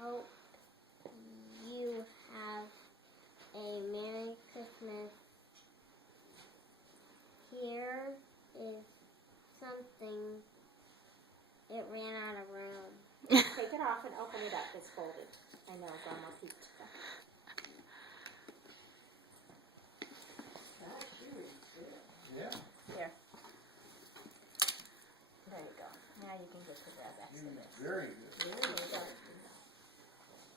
hope you have a Merry Christmas. Here is something. It ran out of room. Take it off and open it up. It's folded. I know, Grandma peeked. Yeah. Here. There you go. Now you can get to grab that. Very good. There you go.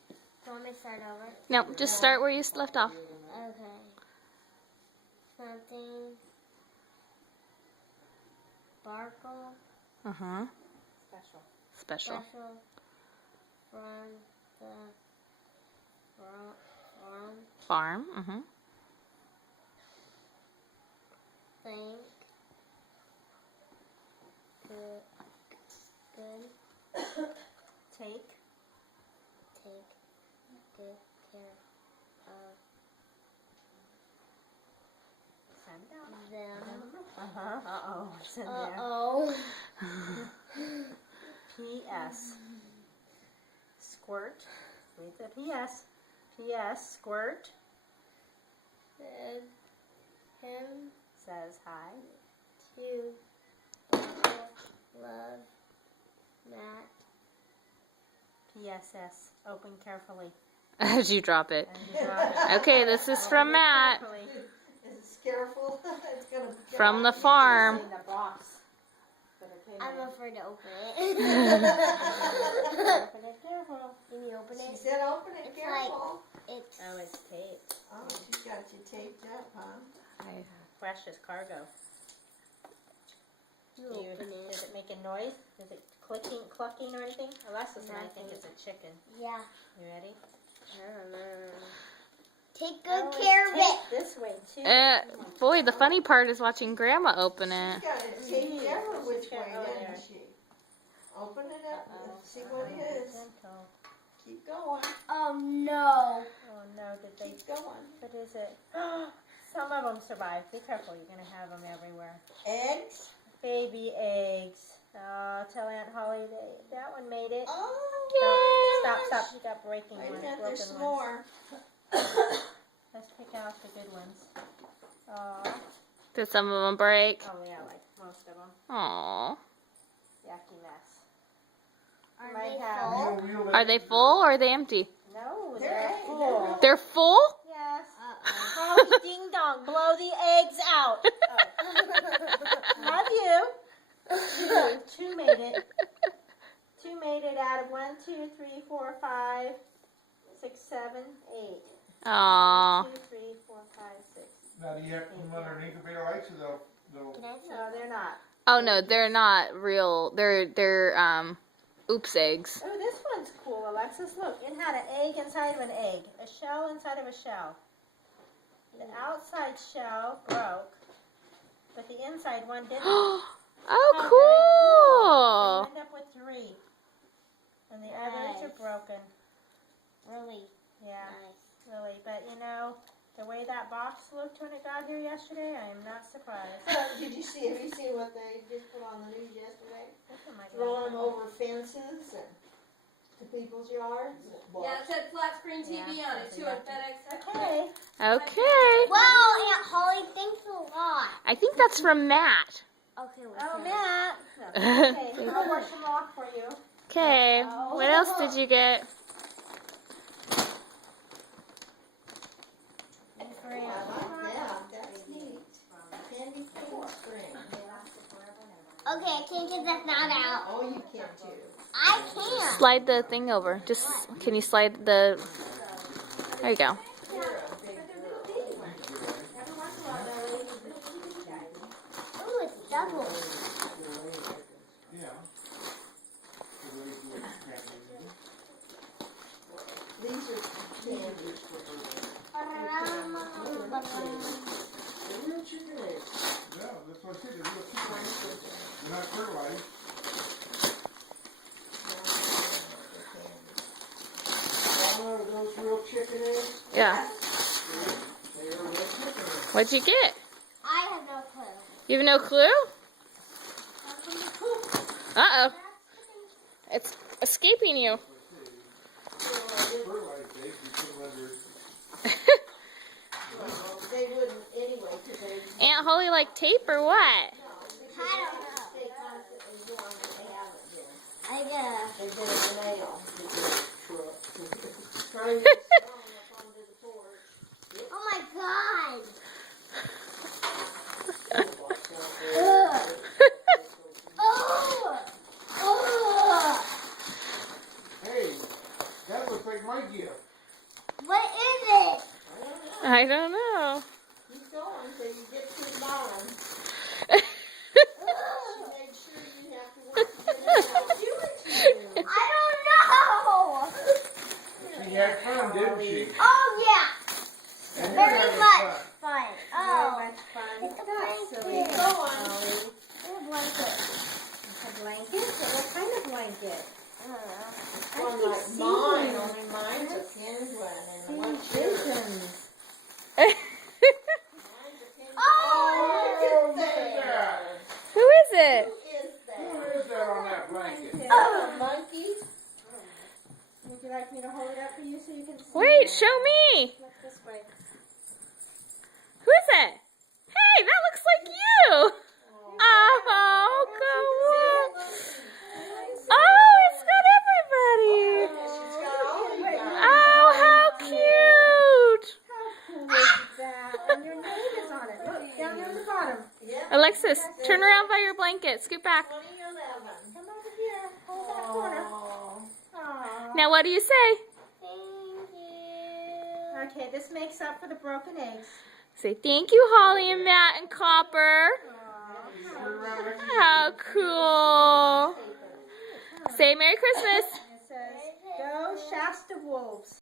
Do you want me to start over? No, just start where you left off. Okay. Something. Sparkle. Uh-huh. Special. Special. Special. From the farm. Farm. Mm-hmm. Think. Good. Take. Take good care of Send down. them. Uh-huh. Uh-oh. It's in there. Uh-oh. P.S. Squirt. Read the P.S. P.S. Squirt Said him says hi. to love Matt. P.S.S. Open carefully. As you drop it. And you drop it. Okay, this is from Open it Matt. carefully. Is it careful? It's gonna get From the off. farm. In the box. Better take I'm it. afraid to open it. Open it careful. Can you open She it? said open it It's careful. It's Oh, it's taped. Oh, she's got you taped up, huh? Precious cargo. you Do you, open does it. it make a noise? Is it clicking, clucking, or anything? Alessis and I think Nothing. it's a chicken. Yeah. You ready? I don't know. Take Oh, good it's care of it. taped this way too. Boy, the funny part is watching Grandma open it. She's got it taped every which She's way, got- oh, doesn't there. she? Open it up Uh-oh. and see what it is. Gentle. Keep going. Oh no. Oh no, did they? Keep going. What is it? Some of them survive. Be careful, you're gonna have them everywhere. Eggs. Baby eggs. Oh, tell Aunt Holly that one made it. Oh, Stop. You got breaking wait a ones, minute, broken there's ones. more. Let's pick out the good ones. Oh, Did some of them break? yeah, like most of them. Aww. Yucky mess. Are Might they have- full? Are they full or are they empty? No, They're they're eggs. full. They're full? Yes. Uh-oh. Holly, ding dong, blow the eggs out. Oh. Have you? Two made it. Two made it out of 1, 2, 3, 4, 5, 6, 7, 8. Aww. 1, 2, 3, 4, 5, 6. Now, do you have to put them under an incubator light so they'll Can I see? No, they're not. Oh no, they're not real. They're oops eggs. Oh, this one's cool, Alexis. Look, it had an egg inside of an egg. A shell inside of a shell. The outside shell broke, but the inside one didn't. Oh, So cool. you end up with 3. And the others are Nice. broken. Really Yeah, nice. really. But you know, the way that box looked when it got here yesterday, I am not surprised. Have you seen what they just put on the news yesterday? This one might be Throwing nice. over fences and to people's yards. Yeah, it said flat screen TV Yeah, on it too at FedEx. Okay. Okay. Wow, Aunt Holly, thanks a lot. I think that's from Matt. Okay, what's Oh, next? Matt. Okay, I'll wash them off for you. Okay. What else did you get? I like that. That's neat. Candy cane string. Okay, I can't get that knot out. Oh, you can too. I can't. Slide the thing over. Just can you slide the? There you go. You're a big girl. Ooh, it's double. yeah. These are candies for her. They're real chicken eggs. Yeah, that's what I said. They're real cheap. They're not fertilized. Oh, those real chicken eggs? Yeah. They are real chicken eggs. What'd you get? I have no clue. You have no clue? Uh oh. It's escaping you. fertilized eggs, you put them under. Well, they wouldn't anyway, because they, Aunt Holly like tape or what? I don't know. they constantly do them, but they haven't been. I guess. They've been in the mail. Truck. Trying to get thrown up onto the porch. Oh my God. Ugh. Oh. Oh. Hey, that looks like my gift. What is it? I don't know. Keep going till you get to the bottom. Ugh. She made sure you have to work to get it out. Do it to you. I don't know. She had fun, didn't she? Oh yeah. And you're Very having much fun. fun. Very Oh. much fun. It's a That's blanket. silly. Go on. Holly. It's a blanket. A blanket? What kind of blanket? I don't know. One like mine, only mine's a penguin and what's yours? Pigeons. Mine's a penguin. Oh, look look at that. Who is it? Who is Who that? is that on that blanket? A monkey? Would you like me to hold it up for you so you can see? Wait, show me. Look this way. Who is it? Hey, that looks like you. Oh, cool. Oh, it's got everybody. She's got all you guys. Oh, how cute. How cool is that? And your name is on it. Look, down there at the bottom. Yep. Alexis, turn around by your blanket. Scoot back. 2011. Come over here. Hold that corner. Oh. Aw. Now, what do you say? thank you. Okay, this makes up for the broken eggs. Say thank you, Holly and Matt and Copper. Aw. How cool. Say Merry Christmas. It says, go Shasta Wolves.